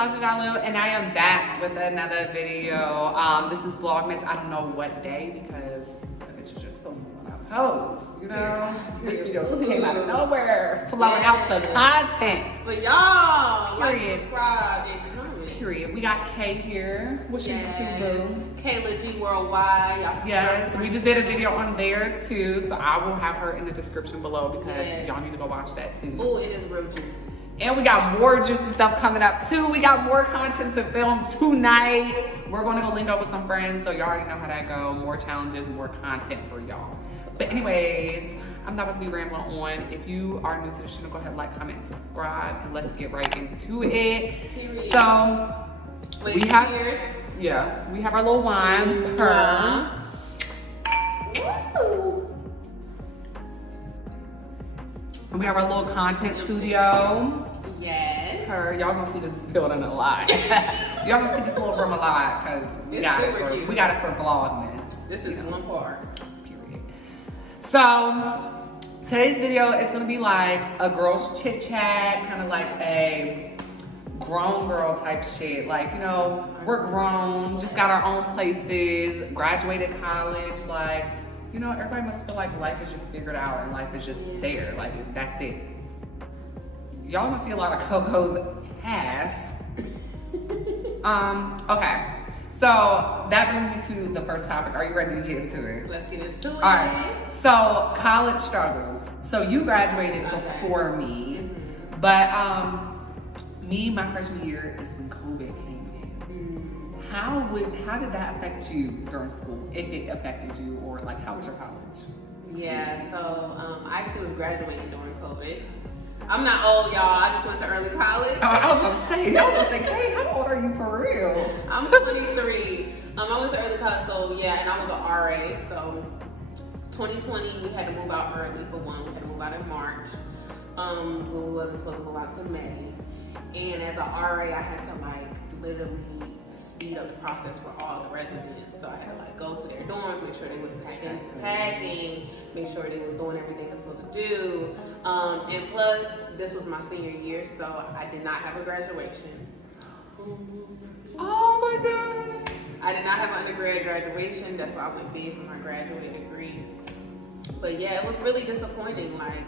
Vlogs with Lil, and I am back with another video. This is Vlogmas. I don't know what day because it's just the one I post, you know? This video just came out of nowhere, flowing out the content. But y'all, like, Period. subscribe, and comment. Period. We got Kay here. What's your YouTube, boo? Kayla G Worldwide. Y'all subscribe. Yes, we just did a video on there too, so I will have her in the description below because y'all need to go watch that too. Oh, it is real juicy. And we got more juicy stuff coming up too. We got more content to film tonight. We're gonna go link up with some friends, so y'all already know how that go. More challenges, more content for y'all. But anyways, I'm not gonna be rambling on. If you are new to the channel, go ahead, like, comment, and subscribe, and let's get right into it. Period. So, wait, we have, cheers. yeah, we have our little wine. Her. We have our little content studio. Yes. Her, y'all gonna see this building a lot. Y'all gonna see this little room a lot because we got it for Vlogmas. This is one part. Period. So today's video is gonna be like a girl's chit chat, kind of like a grown girl type shit. Like, you know, we're grown, just got our own places, graduated college, like, you know, everybody must feel like life is just figured out and life is just there. Like, that's it. Y'all gonna see a lot of Coco's ass. Okay. So that brings me to the first topic. Are you ready to get into it? Let's get into it. All right. So college struggles. So you graduated before me, but me, my freshman year is when COVID came in. How did that affect you during school? If it affected you, or like, how was your college? Yeah, so I actually was graduating during COVID. I'm not old, y'all. I just went to early college. Oh, I was gonna say, Kay, how old are you for real? I'm 23. I went to early college, so yeah, and I was an RA. So 2020, we had to move out early for one. We had to move out in March when we wasn't supposed to move out to May. And as an RA, I had to like literally speed up the process for all the residents. So I had to like go to their dorms, make sure they was packing, make sure they was doing everything they're supposed to do. And plus, this was my senior year, so I did not have a graduation. Oh my God. I did not have an undergrad graduation. That's why I went big for my graduate degree. But yeah, it was really disappointing. Like,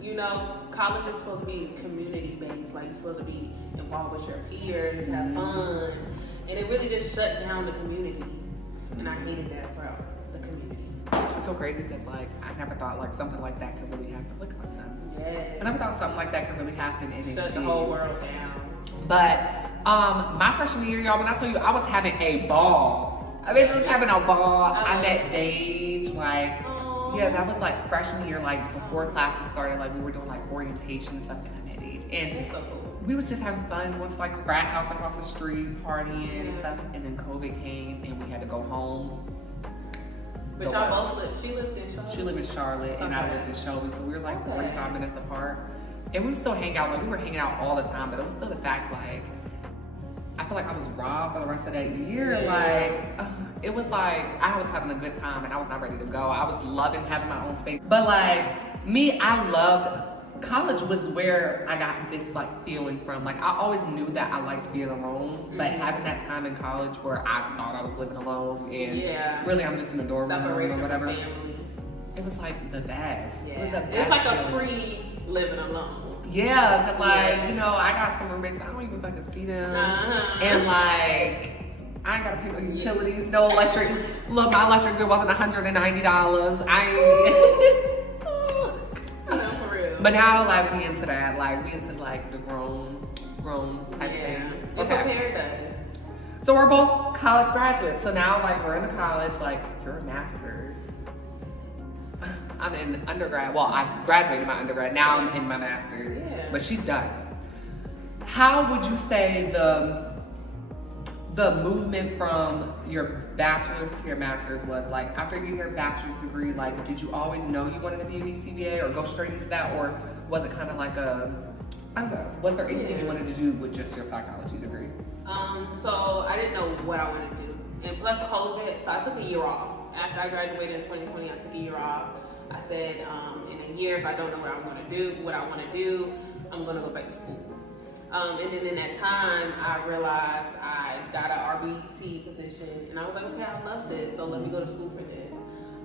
you know, college is supposed to be community-based. Like, you're supposed to be involved with your peers, have fun. And it really just shut down the community. And I hated that for the community. It's so crazy because, like, I never thought like something like that could really happen. Look at my son. Yes. I never thought something like that could really happen, and Shut the whole world down. But my freshman year, y'all, when I tell you I was having a ball. I mean, I was having a ball. I met Dage, like, yeah, that was like freshman year, like before classes started, like we were doing like orientation and stuff, and I met Dage. And so cool. We was just having fun, going to like a frat house across the street, partying and stuff. And then COVID came and we had to go home. But y'all both lived, she lived in Charlotte? She lived in Charlotte and I lived in Shelby, so we were like 45 minutes apart. And we would still hang out, like we were hanging out all the time, but it was still the fact, like, I feel like I was robbed for the rest of that year. Like, it was like, I was having a good time and I was not ready to go. I was loving having my own space. But like, me, I loved, college was where I got this like feeling from. Like, I always knew that I liked being alone, but having that time in college where I thought I was living alone and really I'm just in a dorm room or whatever. It was like the best. Yeah. It was the best. It's like a pre-living alone. Yeah, cause like, you know, I got some roommates, but I don't even fucking see them. And like, I ain't gotta pay for utilities, no electric. Look, my electric bill wasn't $190. For real. But now, like, we into that. Like, we into like the grown type things. It prepared us. So we're both college graduates. So now, like, we're in the college. Like, you're a master's. I'm in undergrad. Well, I graduated my undergrad. Now I'm in my master's. Yeah. But she's done. How would you say the movement from your bachelor's to your master's was? Like, after getting your bachelor's degree, like, did you always know you wanted to be a BCBA or go straight into that? Or was it kind of like a, I don't know, was there anything you wanted to do with just your psychology degree? So I didn't know what I wanted to do. And plus COVID, so I took a year off. After I graduated in 2020, I took a year off. I said, in a year, if I don't know what I want to do, I'm going to go back to school. And then in that time, I realized I got an RBT position, and I was like, okay, I love this, so let me go to school for this.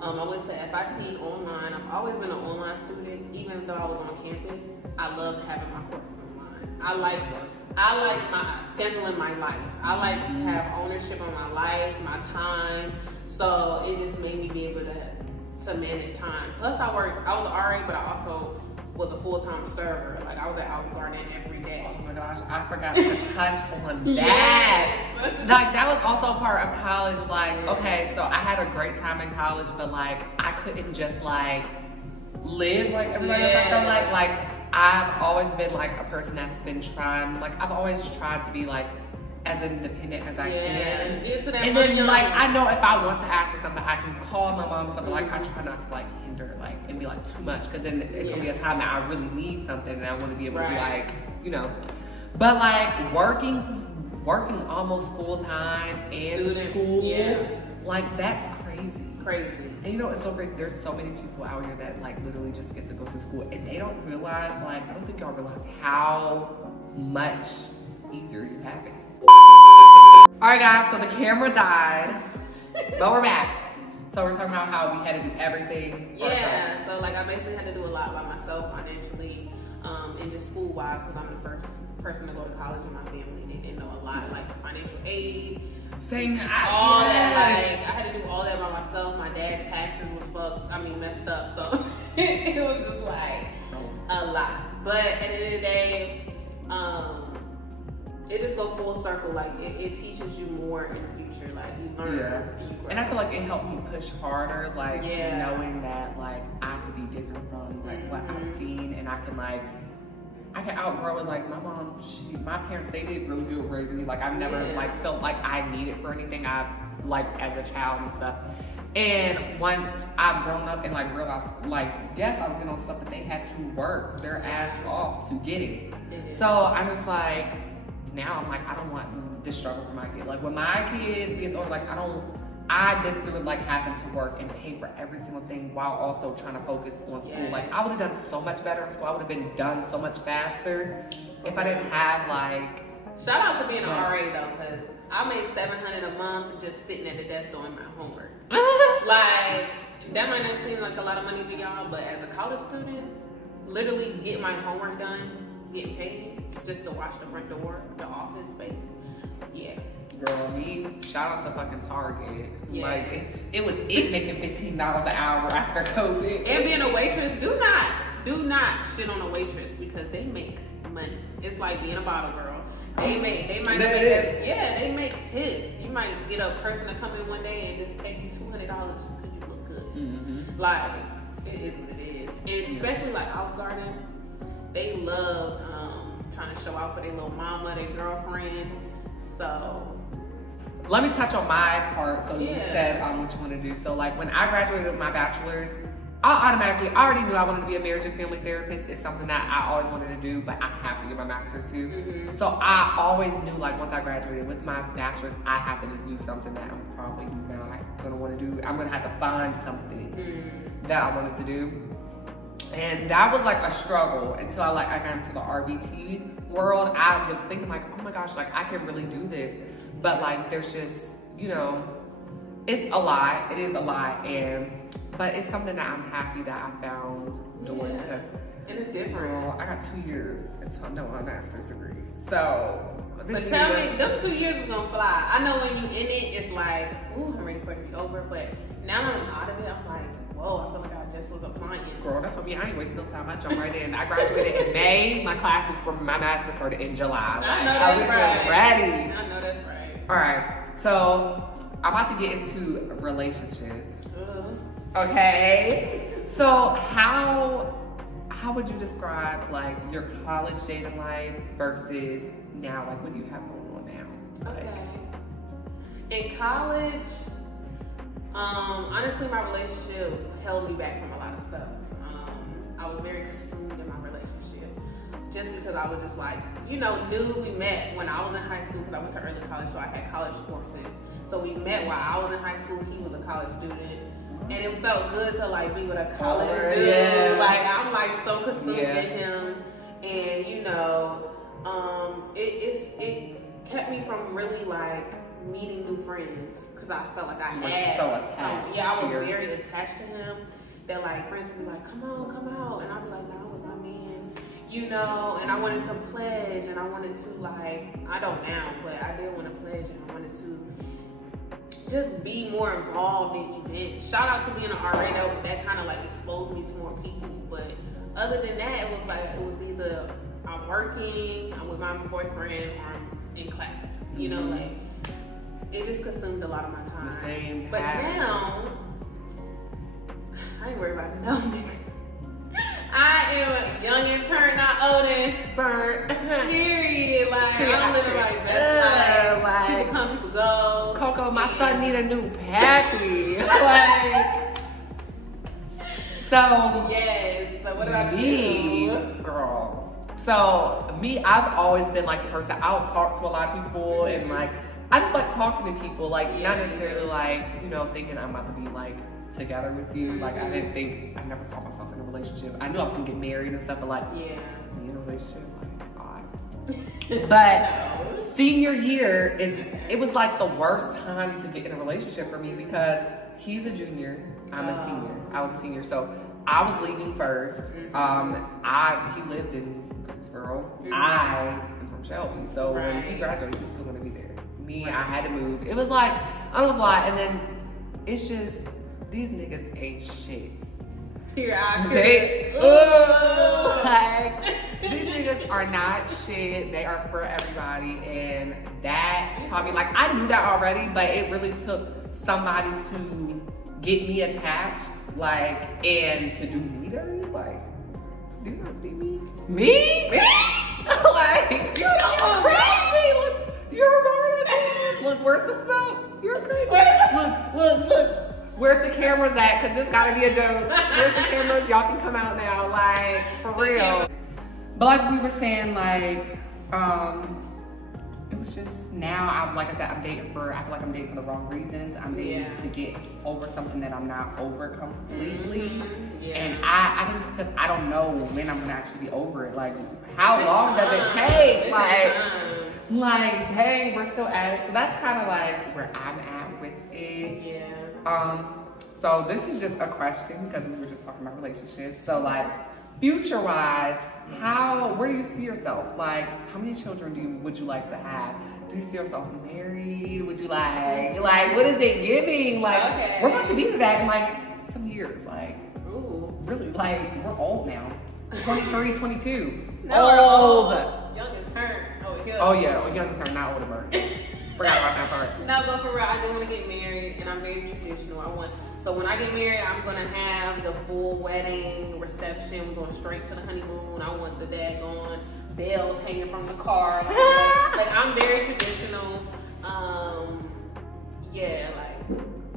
I went to FIT online. I've always been an online student, even though I was on campus. I love having my courses online. I like my scheduling my life. I like to have ownership on my life, my time. So it just made me be able to manage time. Plus, I was an RA, but I also was a full-time server. Like, I was at Olive Garden every day. Oh my gosh, I forgot to touch on that. Like, that was also a part of college. Like, okay, so I had a great time in college, but like, I couldn't just like live like everybody else. I felt like I've always been like a person that's been trying, like I've always tried to be like as independent as I can. And then like, I know if I want to ask for something, I can call my mom or something. Like, I try not to like hinder like and be like too much, because then it's gonna be a time that I really need something and I want to be able to be like, you know. But like working almost full time and school, like that's crazy. And you know, it's so great. There's so many people out here that like literally just get to go through school and they don't realize, like, I don't think y'all realize how much easier you have it. All right, guys, so the camera died, but we're back. So we're talking about how we had to do everything for ourselves. So like I basically had to do a lot by myself financially, and just school-wise, because I'm the first person to go to college in my family. They didn't know a lot, like financial aid, all that. Like, I had to do all that by myself. My dad's taxes was messed up. So it was just like a lot. But at the end of the day, it just go full circle. Like it teaches you more in the future. Like you learn. And I feel like it helped me push harder. Like knowing that like I could be different from like what I've seen, and I can outgrow it. Like my mom, my parents, they did really do it raising me. Like I've never like felt like I needed for anything. I've like as a child and stuff. And once I've grown up and like realized, like, yes, I was getting on stuff, but they had to work their ass off to get it. So I'm just like, now I'm like, I don't want this struggle for my kid. Like when my kid gets older, like I've been through like having to work and pay for every single thing while also trying to focus on school. Like I would have done so much better in school. I would have been done so much faster if I didn't have like. Shout out to being an RA though, because I made $700 a month just sitting at the desk doing my homework. Like that might not seem like a lot of money to y'all, but as a college student, literally get my homework done, get paid just to watch the front door, the office space. Yeah. Girl, me, shout out to fucking Target. Like it was making $15 an hour after COVID. And being a waitress, do not shit on a waitress because they make money. It's like being a bottle girl. They make they make tips. You might get a person to come in one day and just pay you $200 just because you look good. Like it is what it is. And especially like Olive Garden, they love trying to show out for their little mama, their girlfriend. So let me touch on my part. So you said what you want to do. So like when I graduated with my bachelor's, I already knew I wanted to be a marriage and family therapist. It's something that I always wanted to do, but I have to get my master's too. So I always knew like once I graduated with my bachelor's, I have to just do something that I'm probably not gonna want to do. I'm gonna have to find something that I wanted to do. And that was like a struggle until I got into the RBT world. I was thinking like, oh my gosh, like I can really do this. But like there's just, you know, it's a lot. It is a lot. But it's something that I'm happy that I found doing because and it's different. Girl, I got 2 years until I know my master's degree. So but tell me, them 2 years is gonna fly. I know when you in it, it's like, ooh, I'm ready for it to be over. But now that I'm out of it, I'm like, whoa, I feel like I just was applying. Girl, that's what I ain't wasting no time. I jumped right in. I graduated in May. My classes for my master's started in July. I know that's right. Ready. I know that's right. All right, so I'm about to get into relationships. Okay, so how would you describe like your college dating life versus now? Like what do you have going on now? Okay. In college, honestly, my relationship held me back from a lot of stuff. I was very consumed in my relationship just because I was just like, you know, we met when I was in high school because I went to early college, so I had college courses. So we met while I was in high school. He was a college student. And it felt good to like be with a college dude. Like I'm like so consumed in him, and you know, it kept me from really like meeting new friends because I felt like I had so attached. I was very attached to him. That like friends would be like, come out, and I'd be like, no, with my man, you know. And I wanted to pledge, and I wanted to like, I don't now, but I did want to pledge, and I wanted to just be more involved in events. Shout out to being an RA though, that kind of like exposed me to more people. But other than that, it was like it was either I'm working, I'm with my boyfriend, or I'm in class. You know, like it just consumed a lot of my time. The same. But now I ain't worried about no nigga. I am young and turned, not old and burnt. Period. Like I'm living my best life. Like, people come, people go. Coco, my son need a new pappy. Like, so yes. So what about me, you, girl? So me, I've always been like the person. I'll talk to a lot of people, and like I just like talking to people. Like not necessarily like thinking I'm about to be like together with you. Like I never saw myself in a relationship. I knew I was gonna get married and stuff, but like me in a relationship, like God. But senior year it was like the worst time to get in a relationship for me because he's a junior, I'm a senior. I was a senior, so I was leaving first. He lived in Greensboro. I am from Shelby, so when he graduated, he's still gonna be there. Me, I had to move. It was like I was like, and then it's just. These niggas ain't shit. Here I like, these niggas are not shit. They are for everybody, and that taught me. Like I knew that already, but it really took somebody to get me attached, like, and to do me dirty. Like, do you not see me? Me? Like, you're crazy. Look, you're a Look, where's the smoke? You're crazy. Look. Where's the cameras at? Cause this gotta be a joke. Where's the cameras? Y'all can come out now, like, for real. But like we were saying, like, it was just now, like I said, I feel like I'm dating for the wrong reasons. I'm dating to get over something that I'm not over completely. And I think it's because I don't know when I'm gonna actually be over it. Like, how long does it take? Like, dang, we're still at it. So that's kind of like where I'm at with it. So this is just a question because we were just talking about relationships. So like, future-wise, where do you see yourself? Like, how many children would you like to have? Do you see yourself married? Would you like what is it giving? Like, we're about to be to that in like some years. Like, really, like we're old now. 23, 22. Old. Young and turned. Oh yeah, young and turned, not older bird. Forgot about that part. No, but for real, I do want to get married, and I'm very traditional. So when I get married, I'm gonna have the full wedding reception. We're going straight to the honeymoon. I want the daggone bells hanging from the car. Like I'm very traditional.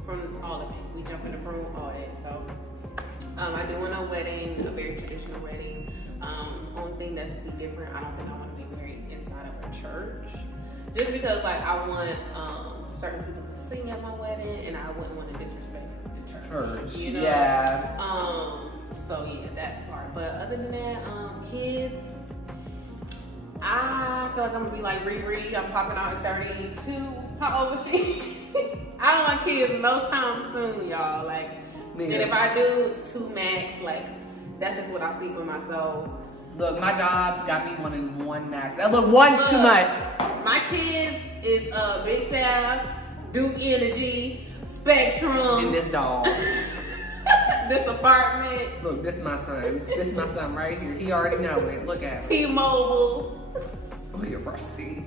From all of it, we jump in the room, all that. So I do want a wedding, a very traditional wedding. Only thing that's be different, I don't think I want to be married inside of a church. Just because, like, I want certain people to sing at my wedding, and I wouldn't want to disrespect the church. You know? Yeah. So yeah, that's part. But other than that, kids, I feel like I'm gonna be like Riri. I'm popping out at 32. How old was she? I don't want kids no time soon, y'all. Like, and if I do 2 max, like, that's just what I see for myself. Look, my job got me wanting 1 max. Look, 1's too much. My kids is Big South, Duke Energy, Spectrum. And this dog. This apartment. Look, this is my son. This is my son right here. He already know it. Look at him. T-Mobile. Oh, you're rusty.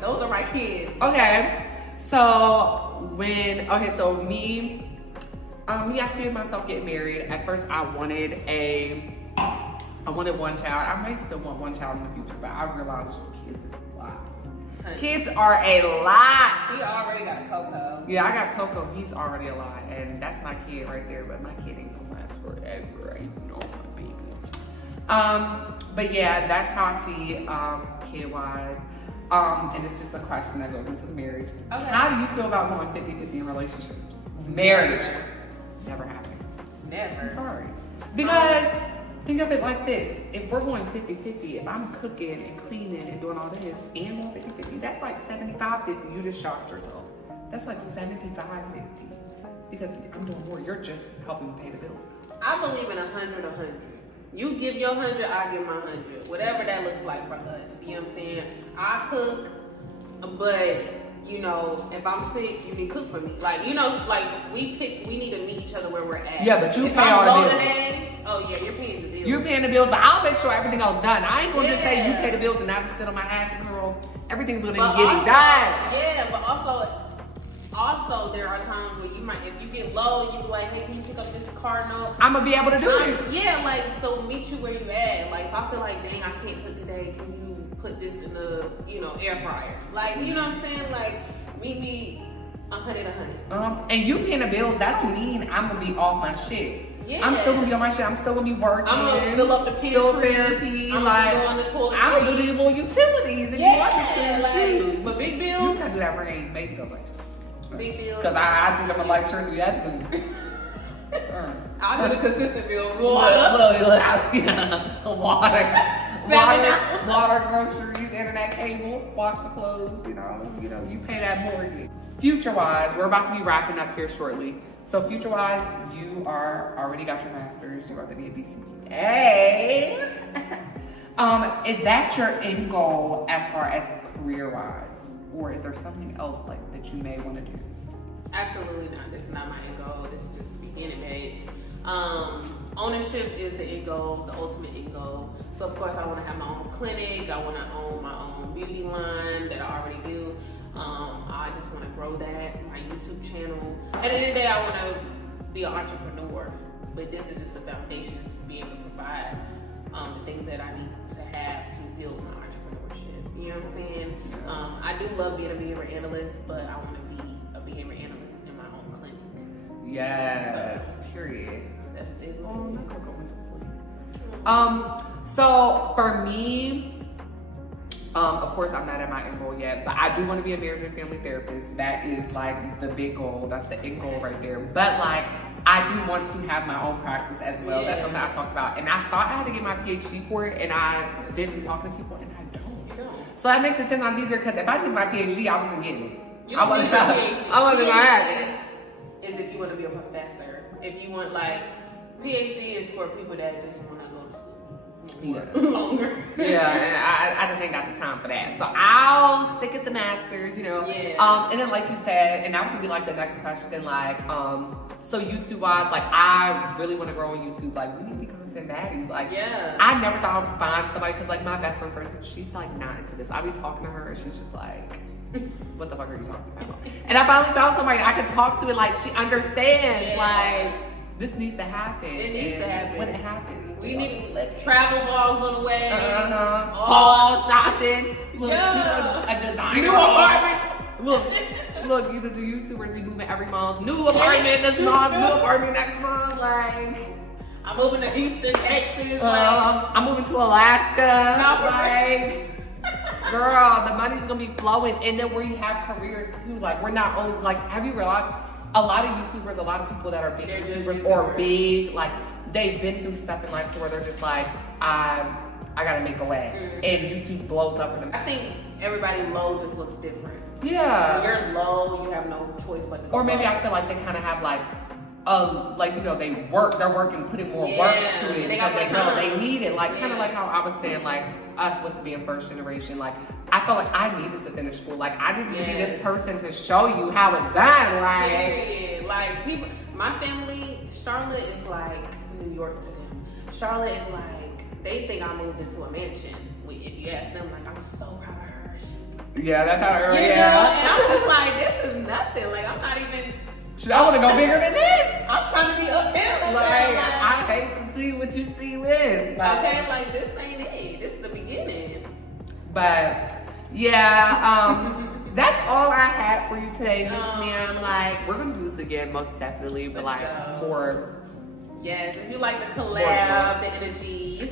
Those are my kids. Okay. So me, I see myself getting married. At first, I wanted 1 child. I may still want 1 child in the future, but I realized kids is a lot. Honey. Kids are a lot. He already got a Coco. Yeah, I got Coco. He's already a lot, and that's my kid right there. But my kid ain't gonna last forever. You know, my baby. But yeah, that's how I see kid-wise. And it's just a question that goes into the marriage. Okay. How do you feel about going 50-50 in relationships? Marriage. Never happened. Never. I'm sorry. Because think of it like this. If we're going 50-50, if I'm cooking and cleaning and doing all this and going 50-50, that's like 75-50. You just shocked yourself. That's like 75-50 because I'm doing more. You're just helping me pay the bills. I believe in 100. You give your 100, I give my 100. Whatever that looks like for us. You know what I'm saying? I cook, but you know, if I'm sick, you need to cook for me. Like, you know, like we need to meet each other where we're at. Yeah, but you if pay all the bills. Today, oh yeah, you're paying the bills. You're paying the bills, but I'll make sure everything else done. I ain't gonna just say you pay the bills and I just sit on my ass and roll. Everything's gonna get done. Yeah, but also there are times where you might, if you get low, you be like, hey, can you pick up this card note? I'm gonna be able to do it. Yeah, like, so meet you where you at. Like, if I feel like, dang, I can't cook today, can you put this in the, you know, air fryer? Like, you know what I'm saying? Like, meet me 100. And you paying the bills, that don't mean I'm gonna be off my shit. Yeah. I'm still gonna be on my shit. I'm still gonna be working. I'm gonna fill up the pantry. Still therapy. I'm like, gonna go on the toilet. I'm gonna do these little utilities if you want me to. Like, but big bills. You gotta do that for any baby bill like big bills. Because I see them in like church. Yes. I do the consistent bill. Water, groceries, internet, cable, wash the clothes. You know, you pay that mortgage. Future-wise, we're about to be wrapping up here shortly. So future-wise, you already got your master's. You are the BCPA. Is that your end goal as far as career-wise, or is there something else like that you may want to do? Absolutely not. This is not my end goal. This is just the beginning, babes. Ownership is the end goal, the ultimate end goal. So of course I want to have my own clinic. I want to own my own beauty line that I already do. I just want to grow that, my YouTube channel. At the end of the day, I want to be an entrepreneur. But this is just the foundation to be able to provide the things that I need to have to build my entrepreneurship. You know what I'm saying? I do love being a behavior analyst, but I want to be a behavior analyst in my own clinic. Yes, period. That's it. So for me, of course I'm not at my end goal yet, but I do want to be a marriage and family therapist. That is like the big goal. That's the end goal right there. But like, I do want to have my own practice as well. Yeah. That's something I talked about. And I thought I had to get my PhD for it, and I did some talking to people, and I don't. So that makes it 10 times easier, because if I did my PhD, I wasn't getting it. I wasn't gonna have it. Is if you want to be a professor. If you want, like, PhD is for people that just want to go to school longer. Yeah, and I just ain't got the time for that. So I'll stick at the master's, you know. Yeah. And then like you said, and that's gonna be like the next question, like, so YouTube wise, like I really want to grow on YouTube. Like, we need to be content baddies. Like, yeah. I never thought I would find somebody, because like my best friend, for instance, she's like not into this. I be talking to her and she's just like, what the fuck are you talking about? And I finally found somebody I can talk to, and like she understands. Yeah. Like, this needs to happen. It needs to happen. When it happens, we need travel vlogs on the way. Haul shopping. Look, yeah. A designer. New apartment. Look, you the YouTubers be moving every month. New apartment this month. New apartment next month. Like, I'm moving to Houston, Texas. I'm moving to Alaska. Like, girl, the money's gonna be flowing, and then we have careers too. Like, we're not only like, have you realized a lot of YouTubers, a lot of people that are big YouTubers or big, like they've been through stuff in life to where they're just like, I gotta make a way, and YouTube blows up for them. I think everybody low just looks different. Yeah. When you're low, you have no choice but to go. Or maybe I feel like they kind of have like you know, they're working, putting more work to it, because they know they need it. Like, kind of like how I was saying, like us with being first generation, like I felt like I needed to finish school. Like, I needed to be this person to show you how it's done. Like, like people, my family, Charlotte is like New York to them. Charlotte is like, they think I moved into a mansion. If you ask them, like, I'm so proud of her. Yeah, that's how it is. Yeah, and I'm just like, this is nothing. Like, I'm not even. I want to go bigger than this. I'm trying to be uptown. Like, I hate to see what you see with. Like, okay, like, this ain't it. This is the beginning. But yeah, that's all I had for you today, Miss Ma'am. Like, we're gonna do this again, most definitely, but like more. Yes, if you like the collab, the energy,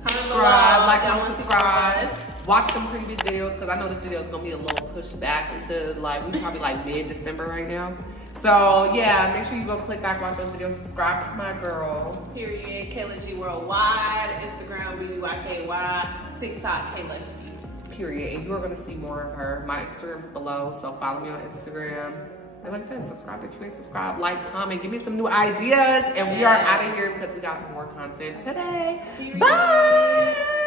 subscribe, like, and subscribe. Watch some previous videos, because I know this video is gonna be a little pushed back into like, we probably like mid-December right now. So yeah, make sure you go click back, watch those videos, subscribe to my girl. Period. Kayla G Worldwide. Instagram BUYKY. TikTok Kayla G. Period. And you're gonna see more of her. My Instagram's below, so follow me on Instagram. And like I said, subscribe if you ain't subscribed, like, comment, give me some new ideas, and we are out of here because we got more content today. Period. Bye.